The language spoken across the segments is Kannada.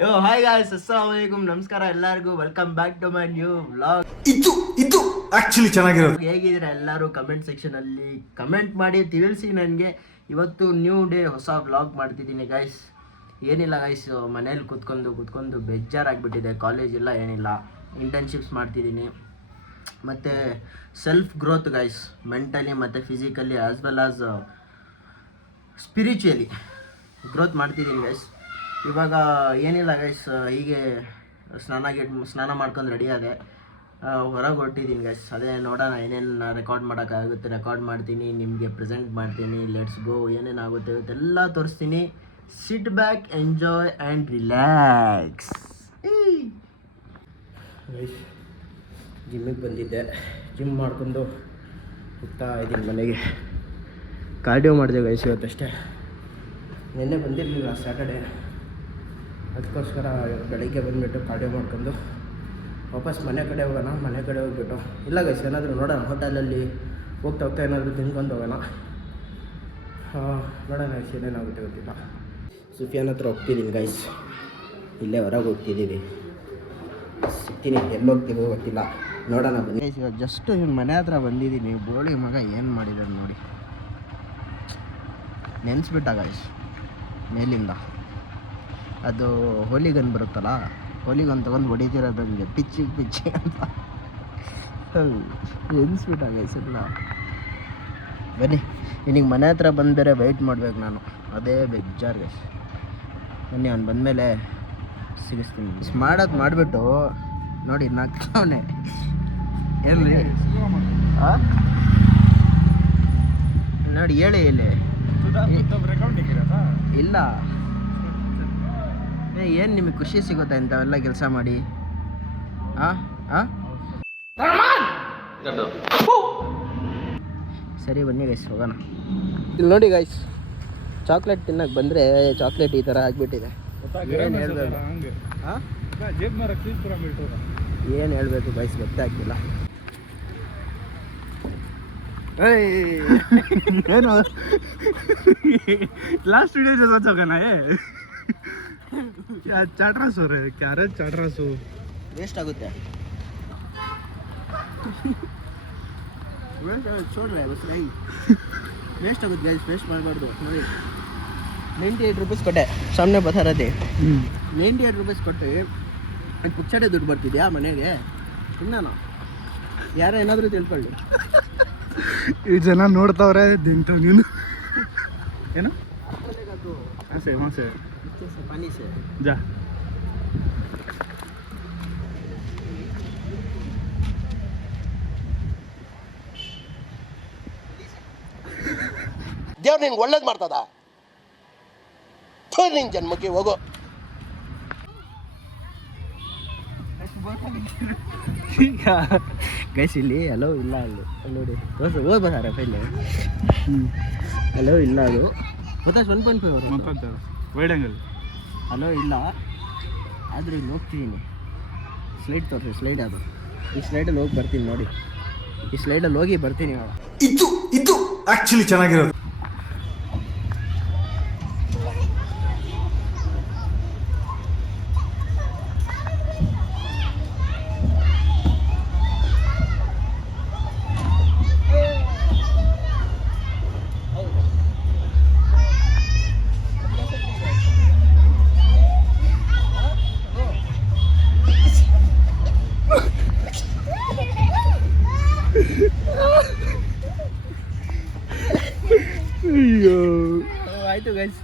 ಯೋ ಹಾಯ್ ಗಾಯ್ಸ್, ಅಸ್ಸಲಾಮು ಅಲೈಕುಮ್, ನಮಸ್ಕಾರ ಎಲ್ಲರಿಗೂ. Welcome back to my new vlog. ಇದು ಆಕ್ಚುಲಿ ಚೆನ್ನಾಗಿರೋದು. ಹೇಗಿದ್ದೀರಾ ಎಲ್ಲರೂ? ಕಮೆಂಟ್ ಸೆಕ್ಷನ್ ಅಲ್ಲಿ ಕಮೆಂಟ್ ಮಾಡಿ ತಿಳಿಸಿ ನನಗೆ. ಇವತ್ತು ನ್ಯೂ ಡೇ, ಹೊಸ ವ್ಲಾಗ್ ಮಾಡ್ತಿದ್ದೀನಿ ಗೈಸ್. ಏನಿಲ್ಲ ಗೈಸ್, ಮನೇಲಿ ಕುತ್ಕೊಂಡು ಬೇಜಾರಾಗಿಬಿಟ್ಟಿದೆ. ಕಾಲೇಜ್ ಇಲ್ಲ, ಏನಿಲ್ಲ, ಇಂಟರ್ನ್ಶಿಪ್ಸ್ ಮಾಡ್ತಿದ್ದೀನಿ. ಮತ್ತು ಸೆಲ್ಫ್ ಗ್ರೋತ್ ಗೈಸ್, ಮೆಂಟಲಿ ಮತ್ತು physically as well as spiritually growth ಮಾಡ್ತಿದ್ದೀನಿ ಗೈಸ್. ಇವಾಗ ಏನಿಲ್ಲ ಗೈಸ್, ಹೀಗೆ ಸ್ನಾನ ಮಾಡ್ಕೊಂಡು ರೆಡಿ ಆದೆ, ಹೊರಗೆ ಹೊರಟಿದ್ದೀನಿ ಗೈಸ್. ಅದೇ ನೋಡೋಣ ಏನೇನು ರೆಕಾರ್ಡ್ ಮಾಡೋಕ್ಕಾಗುತ್ತೆ, ರೆಕಾರ್ಡ್ ಮಾಡ್ತೀನಿ, ನಿಮಗೆ ಪ್ರೆಸೆಂಟ್ ಮಾಡ್ತೀನಿ. Let's go. ಏನೇನಾಗುತ್ತೆ ಇವತ್ತೆಲ್ಲ ತೋರಿಸ್ತೀನಿ. Sit back, enjoy and relax. Guys, ಜಿಮ್ಮಿಗೆ ಬಂದಿದ್ದೆ. ಜಿಮ್ ಮಾಡ್ಕೊಂಡು ಹೋಗ್ತಾ ಇದ್ದೀನಿ ಮನೆಗೆ. ಕಾರ್ಡಿಯೋ ಮಾಡಿದೆ ಗೈಸ್ ಇವತ್ತಷ್ಟೇ. ನಿನ್ನೆ ಬಂದಿರಲಿಲ್ಲ, ಸ್ಯಾಟರ್ಡೇ. ಅದಕ್ಕೋಸ್ಕರ ಬೆಳಗ್ಗೆ ಬಂದುಬಿಟ್ಟು ಕಾರ್ಡಿಯೋ ಮಾಡ್ಕೊಂಡು ವಾಪಸ್ ಮನೆ ಕಡೆ ಹೋಗೋಣ. ಮನೆ ಕಡೆ ಹೋಗ್ಬಿಟ್ಟು ಇಲ್ಲ ಗೈಸ್, ಏನಾದರೂ ನೋಡೋಣ, ಹೋಟೆಲಲ್ಲಿ ಹೋಗ್ತಾ ಏನಾದರೂ ತಿನ್ಕೊಂಡು ಹೋಗೋಣ. ನೋಡೋಣ ಗೈಸ್, ಏನೇನಾಗುತ್ತೆ ಗೊತ್ತಿಲ್ಲ. ಸುಫಿಯಾನ್ ಹತ್ರ ಹೋಗ್ತಿದ್ದೀನಿ ಗೈಸ್, ಇಲ್ಲೇ ಹೊರಗೆ ಹೋಗ್ತಿದ್ದೀವಿ. ಸಿಗ್ತೀನಿ, ಎಲ್ಲಿ ಹೋಗ್ತೀವಿ ಗೊತ್ತಿಲ್ಲ, ನೋಡೋಣ ಬನ್ನಿ ಗೈಸ್. ಇವಾಗ ಜಸ್ಟ್ ಇವ್ನ ಮನೆ ಹತ್ರ ಬಂದಿದ್ದೀನಿ. ಬೋಳಿ ಮಗ ಏನು ಮಾಡಿದ್ದಾರೆ ನೋಡಿ, ನೆನೆಸ್ಬಿಟ್ಟ ಗೈಸ್. ಮೇಲಿಂದ ಅದು ಹೋಲಿಗನ್ ಬರುತ್ತಲ್ಲ, ಹೋಲಿಗನ್ ತೊಗೊಂಡು ಹೊಡಿತಿರೋದಂಗೆ ಪಿಚ್ಚಿ ಅಂತ ಎನ್ಸ್ಬಿಟ್ಟ ಗೈಸ್ ಎಲ್ಲ. ಬನ್ನಿ, ನಿನಗೆ ಮನೆ ಹತ್ರ ಬಂದು ಬೇರೆ ವೆಯ್ಟ್ ಮಾಡ್ಬೇಕು ನಾನು, ಅದೇ ಬೇಜಾರು ಗೈಸ್. ಬನ್ನಿ, ಅವ್ನು ಬಂದಮೇಲೆ ಸಿಗಿಸ್ತೀನಿ. ಮಾಡೋದು ಮಾಡಿಬಿಟ್ಟು ನೋಡಿ ನಗ್ತವನೆ. ಎಲ್ಲಿ ನೋಡಿ, ಹೇಳಿ ಇಲ್ಲಿ ಇಲ್ಲ. ಏನು ನಿಮಗೆ ಖುಷಿ ಸಿಗುತ್ತೆ ಇಂಥವೆಲ್ಲ ಕೆಲಸ ಮಾಡಿ? ಸರಿ ಬನ್ನಿ ಗೈಸ್, ಹೋಗೋಣ. ಇಲ್ಲಿ ನೋಡಿ ಗೈಸ್, ಚಾಕ್ಲೇಟ್ ತಿನ್ನಕ್ಕೆ ಬಂದರೆ ಚಾಕ್ಲೇಟ್ ಈ ಥರ ಆಗಿಬಿಟ್ಟಿದೆ. ಏನು ಹೇಳ್ಬೇಕು, ಏನು ಹೇಳಬೇಕು ಗೈಸ್ ಗೊತ್ತಾಗ್ತಿಲ್ಲ. ಏನು लास्ट वीडियो जैसा चौकना है क्या चाट रहा सो रहे क्या रे चाट रहा सो ವೇಸ್ಟ್ ಆಗುತ್ತೆ. ಸೋಡ್ರೆ ಬಸ್ರಾಗಿ ವೇಸ್ಟ್ ಆಗುತ್ತೆ ಗೈಸ್, ವೇಸ್ಟ್ ಮಾಡಬಾರ್ದು. ನೋಡಿ 98 ರೂಪೀಸ್ ಕೊಟ್ಟೆ, ಸಾಮನೆ ಬತಾ ರತೆ. 98 ರೂಪೀಸ್ ಕೊಟ್ಟು ಪುಕ್ಷಟೆ ದುಡ್ಡು ಬರ್ತಿದ್ಯಾ ಮನೆಗೆ? ಸುಮ್ಮನೆ ಯಾರೋ ಏನಾದರೂ ತಿಳ್ಕೊಳ್ಳಿ. ಈ ಜನ ನೋಡ್ತಾವ್ರೆ ದಿಂಟು ನೀನು ಏನು ಹಾಸೆ ಹಾಸೆ ಪಾನಿ ಸೆ ಜಾ. ದೇವ್ರು ನಿನ್ಗೆ ಒಳ್ಳೇದು ಮಾಡ್ತದ, ನಿನ್ನ ಜನ್ಮಕ್ಕೆ ಹೋಗೋ. ಗೈಸ್ ಇಲ್ಲಿ ಹಲೋ ಇಲ್ಲ, ಅಲ್ಲಿ ನೋಡಿ ತೋರಿಸು, ಹೋಗಿ ಬರ್ತಾರೆ ಫೈಲ್. ಹಲೋ ಇಲ್ಲ, ಅದು ಗೊತ್ತಾ 1.5 ವೈಡ್ ಆಂಗಲ್ ಹಲೋ ಇಲ್ಲ. ಆದರೂ ಇಲ್ಲಿ ಹೋಗ್ತಿದ್ದೀನಿ. ಸ್ಲೈಡ್ ತೋರಿಸಿ, ಸ್ಲೈಡ್ ಅದು. ಈ ಸ್ಲೈಡಲ್ಲಿ ಹೋಗಿ ಬರ್ತೀನಿ ನೋಡಿ, ಈ ಸ್ಲೈಡಲ್ಲಿ ಹೋಗಿ ಬರ್ತೀನಿ ಇವಾಗ. ಇದು ಆಕ್ಚುಲಿ ಚೆನ್ನಾಗಿರೋದು. ಅಯ್ಯೋ ಆಯಿತು ಗೈಸ್,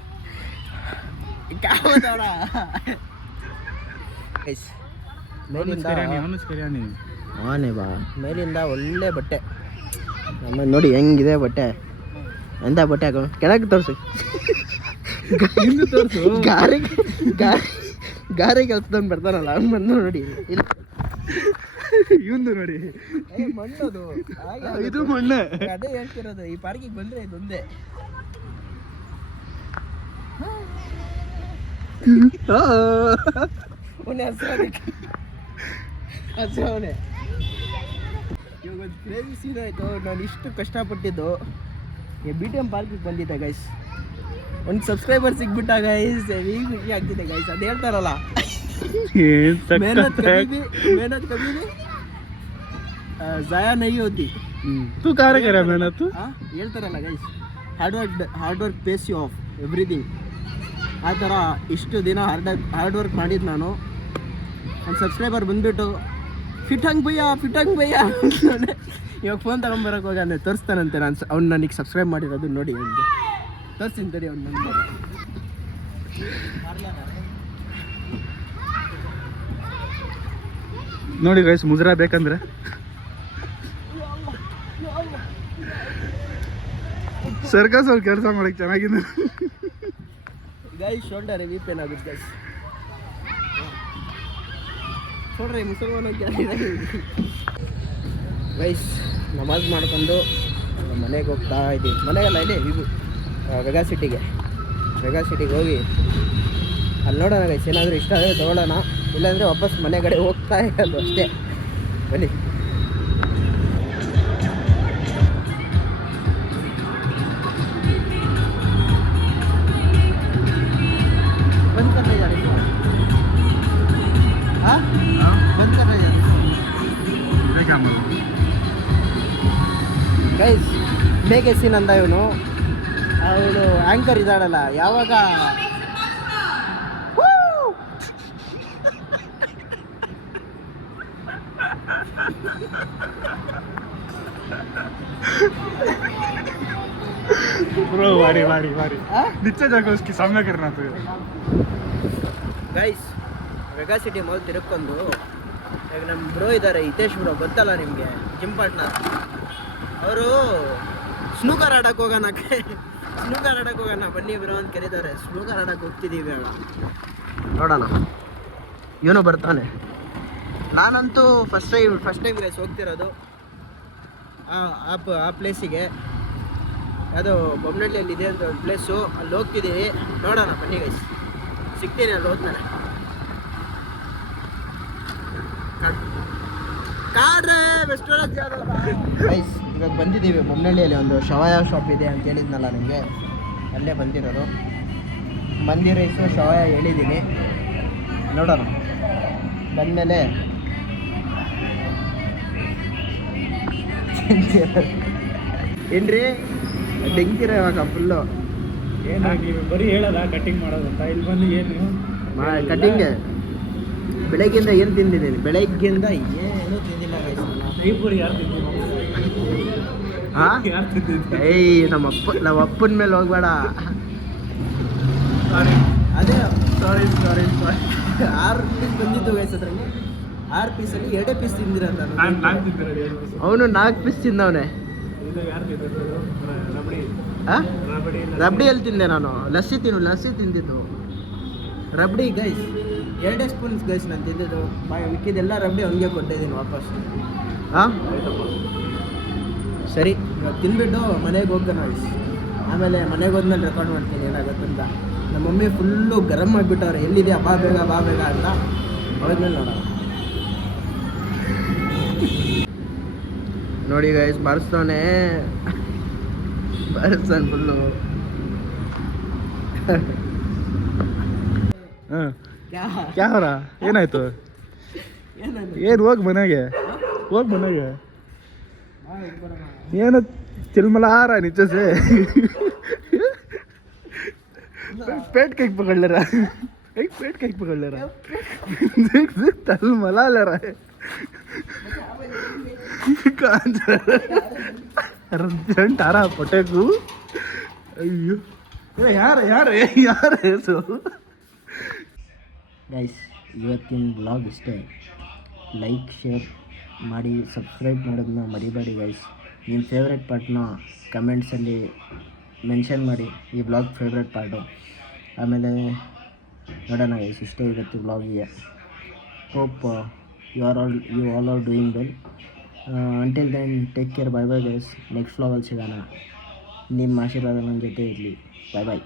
ಗೈಸ್ ಮೇಲಿಂದ ಆನೆ ಬಾ, ಮೇಲಿಂದ ಒಳ್ಳೆ ಬಟ್ಟೆ. ನಮ್ಮ ನೋಡಿ ಹೆಂಗಿದೆ ಬಟ್ಟೆ, ಎಂಥ ಬಟ್ಟೆ ಹಾಕೋ, ಕೆಳಗೆ ತೋರಿಸು. ಗಾರೆ ಕೆಲ್ಸದವ್ನು ಬರ್ತಾನಲ್ಲ, ಅವ್ನು ಬಂದು ನೋಡಿ. ಇಲ್ಲ ಇವಂದು ನೋಡಿ, ಮಣ್ಣದು ಇದು ಮಣ್ಣೆ. ಅದೇ ಹೇಳ್ತಿರೋದು, ಈ ಪಾರ್ಕಿಗೆ ಬಂದರೆ ಇದೊಂದೇ. ಹಸ್ರವನೇ ಇವಾಗ ಒಂದು ಕ್ರೇಜಿ ಸೀನ್ ಆಯಿತು. ನಾನು ಇಷ್ಟು ಕಷ್ಟಪಟ್ಟಿದ್ದು BTM ಪಾರ್ಕಿಗೆ ಬಂದಿದ್ದೆ ಗೈಸ್. ಒಂದು ಸಬ್ಸ್ಕ್ರೈಬರ್ ಸಿಗ್ಬಿಟ್ಟ ಗೈಸ್, ಈಗ ಖುಷಿ ಆಗ್ತಿದೆ ಗೈಸ್. ಅದು ಹೇಳ್ತಾರಲ್ಲ ಏನ್ मेहनत ಸಖತ್ कभी भी जाया नहीं होती. तू कहाँ रे करा मेहनत तू ಹೇಳ್ತಾರಲ್ಲ guys, hard work pays you off everything. ಆ ಥರ ಇಷ್ಟು ದಿನ ಹಾರ್ಡ್ ವರ್ಕ್ ಮಾಡಿದ್ದು ನಾನು. ನನ್ನ ಸಬ್ಸ್ಕ್ರೈಬರ್ ಬಂದುಬಿಟ್ಟು ಫಿಟ್ ಹಂಗೆ ಭಯ್ಯ ಅಂತಾನೆ. ಇವಾಗ ಫೋನ್ ತಗೊಂಬರಕ್ಕೆ ಹೋಗಾನೆ ತೋರಿಸ್ತಾನಂತೆ. ಅವ್ನು ನನಗೆ ಸಬ್ಸ್ಕ್ರೈಬ್ ಮಾಡಿರೋದು ನೋಡಿ, ಅವ್ನಿಗೆ ತೋರಿಸ್ತೀನಿ ತಡಿ ಅವ್ನು ನಂಬರ್. ನೋಡಿ ಗೈಸ್, ಮುಜರಾ ಬೇಕಂದ್ರೆ ಸರ್ಕಸ್ ಅಲ್ಲಿ ಕೆಲಸ ಮಾಡಕ್ಕೆ ಚೆನ್ನಾಗಿದೆ. ಗೈಸ್ ಶೋಲ್ಡರ್ ಹೆವಿ ಪೇನ್ ಆಗುತ್ತೆ ಗೈಸ್. ನೋಡ್ರಿ ಮುಸಲ್ಮಾನ ಗೈಸ್, ನಮಾಜ್ ಮಾಡ್ಕೊಂಡು ಮನೆಗೆ ಹೋಗ್ತಾ ಇದ್ದೀವಿ. ಮನೆಗೆಲ್ಲ ಇದೆ ಇದು ವೆಗಾ ಸಿಟಿಗೆ ಹೋಗಿ ಅಲ್ಲಿ ನೋಡೋಣ ಗೈಸ್. ಏನಾದರೂ ಇಷ್ಟ ಆದರೆ ತೊಗೊಳ್ಳೋಣ, ಇಲ್ಲಾಂದರೆ ವಾಪಸ್ ಮನೆ ಕಡೆ ಹೋಗ್ತಾ ಇರೋದು ಅಷ್ಟೇ. ಬನ್ನಿ. बंद करने जा रहे हैं. हाँ बंद करने जा रहे हैं ಗೈಸ್. ಮೇಘ ಸೀನ್ ಅಂದ ಇವನು ಆ್ಯಂಕರ್ ಇದ್ದಾಳಲ್ಲ, ಯಾವಾಗ ब्रो वारी नीचे जाकर उसकी सामना करना तो ಗೈಸ್ ವೆಗಾ ಸಿಟಿ ಮೊದಲು ತಿರುಗ್ಕೊಂಡು ಈಗ ನಮ್ಮ ಬ್ರೋ ಇದ್ದಾರೆ, ಹಿತೇಶ್ ಬ್ರೋ ಗೊತ್ತಲ್ಲ ನಿಮಗೆ, ಜಿಮ್ ಪಾರ್ಟ್ನರ್. ಅವರು ಸ್ನೂಕರ್ ಆಡಕ್ಕೆ ಹೋಗೋಣ ಬನ್ನಿ ಬ್ರೋ ಅಂತ ಕರೀತಾರೆ. ಸ್ನೂಕರ್ ಆಡಕ್ಕೆ ಹೋಗ್ತಿದ್ದೀವಿ ಅಣ್ಣ, ನೋಡೋಣ. ಇವನು ಬರ್ತಾನೆ. ನಾನಂತೂ ಫಸ್ಟ್ ಟೈಮ್ ಗೈಸ್ ಹೋಗ್ತಿರೋದು ಆ ಪ್ಲೇಸಿಗೆ. ಅದು ಬೊಮ್ಮನಹಳ್ಳಿಯಲ್ಲಿ ಇದೆ ಅಂತ ಒಂದು ಪ್ಲೇಸು, ಅಲ್ಲಿ ಹೋಗ್ತಿದ್ದೀವಿ. ನೋಡೋಣ ಬನ್ನಿ ಗೈಸ್, ಸಿಗ್ತೀನಿ ಅಲ್ಲಿ ಹೋಗ್ತಾನೆ. ಗೈಸ್ ಇವಾಗ ಬಂದಿದ್ದೀವಿ ಬೊಮ್ಮನಹಳ್ಳಿಯಲ್ಲಿ. ಒಂದು ಶವಾಯ ಶಾಪ್ ಇದೆ ಅಂತ ಹೇಳಿದ್ನಲ್ಲ ನಿಮಗೆ, ಅಲ್ಲೇ ಬಂದಿರೋದು. ಮಂದಿ ರೈಸು ಶವಾಯ ಹೇಳಿದ್ದೀನಿ, ನೋಡೋಣ. ಬಂದಮೇಲೆ ಏನ್ರಿ ಡೆಂಗಿರ ಇವಾಗ ಫುಲ್ಲು ಬರೀ ಹೇಳೋದ ಕಟಿಂಗ್ ಮಾಡೋದಂತ. ಇಲ್ಲಿ ಬಂದು ಏನು ಕಟಿಂಗ್ ಬೆಳಗ್ಗೆಯಿಂದ ಏನು ತಿಂದಿದ್ದೀನಿ? ಬೆಳಗ್ಗೆಯಿಂದ ಏನೂ ತಿಂದಿಲ್ಲ ಗೈಸ್. ಏಯ್ ನಮ್ಮ ಅಪ್ಪನ ಮೇಲೆ ಹೋಗ್ಬೇಡ. ಅದೇ ಸಾರಿ 6 ಪೀಸ್ ಬಂದಿತ್ತು ಗೈಸ್. ಅದ್ರಲ್ಲಿ 6 ಪೀಸಲ್ಲಿ 2 ಪೀಸ್ ತಿಂದಿರೋದು. ಅವನು 4 ಪೀಸ್ ತಿಂದವನೆ. ರಬ್ಡಿಯಲ್ಲಿ ತಿಂದೆ ನಾನು. ಲಸ್ಸಿ ತಿಂದಿದ್ದು ರಬ್ಡಿ ಗೈಸ್. 2 ಸ್ಪೂನ್ಸ್ ಗೈಸ್ ನಾನು ತಿಂದಿದ್ದು. ಮಿಕ್ಕಿದೆಲ್ಲ ರಬ್ಡಿ ಅವನಿಗೆ ಕೊಟ್ಟಿದ್ದೀನಿ ವಾಪಸ್. ಹಾಂ ಸರಿ, ಇವಾಗ ತಿಂದ್ಬಿಟ್ಟು ಮನೆಗೆ ಹೋಗ್ತಾನೆ ಗೈಸ್. ಆಮೇಲೆ ಮನೆಗೆ ಹೋದ್ಮೇಲೆ ರೆಕಾರ್ಡ್ ಮಾಡ್ತೀನಿ ಏನಾಗುತ್ತಂತ. ನಮ್ಮ ಮಮ್ಮಿ ಫುಲ್ಲು ಗರಂ ಮಾಡಿಬಿಟ್ಟವ್ರೆ, ಎಲ್ಲಿದೆ ಬಾ ಬೇಗ ಅಂತ. ಹೋದ್ಮೇಲೆ ನೋಡೋಣ. ನೋಡಿ ಗೈಸ್, ಬಾರಿಸ್ತಾನೆ ಫುಲ್ಲು. ಕ್ಯಾ ಹೊರ ಏನಾಯ್ತು? ಏನು ಹೋಗಿ ಮನೆಗೆ ಏನು चिलमला आ रहा है नीचे से पेट केक पकड़ ले रहा है. एक पेट केक पकड़ ले रहा है. देख तलमला ले रहा है. कहाँ जा रहा है? अर्जेंट आ रहा पटेकू. अಯ್ಯೋ ಯಾರು ಸೋ ಗೈಸ್, ಇವತ್ತಿನ ಬ್ಲಾಗ್ ಇಷ್ಟೇ. ಲೈಕ್ ಶೇರ್ ಮಾಡಿ, ಸಬ್ಸ್ಕ್ರೈಬ್ ಮಾಡೋದನ್ನ ಮರಿಬೇಡಿ ಗೈಸ್. ನಿಮ್ಮ ಫೇವ್ರೆಟ್ ಪಾರ್ಟ್ನ ಕಮೆಂಟ್ಸಲ್ಲಿ ಮೆನ್ಷನ್ ಮಾಡಿ, ಈ ಬ್ಲಾಗ್ ಫೇವ್ರೆಟ್ ಪಾರ್ಟು. ಆಮೇಲೆ ನೋಡೋಣ ಗೈಸ್, ಇಷ್ಟೇ ಇವತ್ತು ಬ್ಲಾಗಿಗೆ. Hope you all are doing well. Until then take care. Bye guys. Next ಬ್ಲಾಗಲ್ಲಿ ಸಿಗೋಣ. ನಿಮ್ಮ ಆಶೀರ್ವಾದ ನನ್ನ ಜೊತೆ ಇರಲಿ. ಬಾಯ್.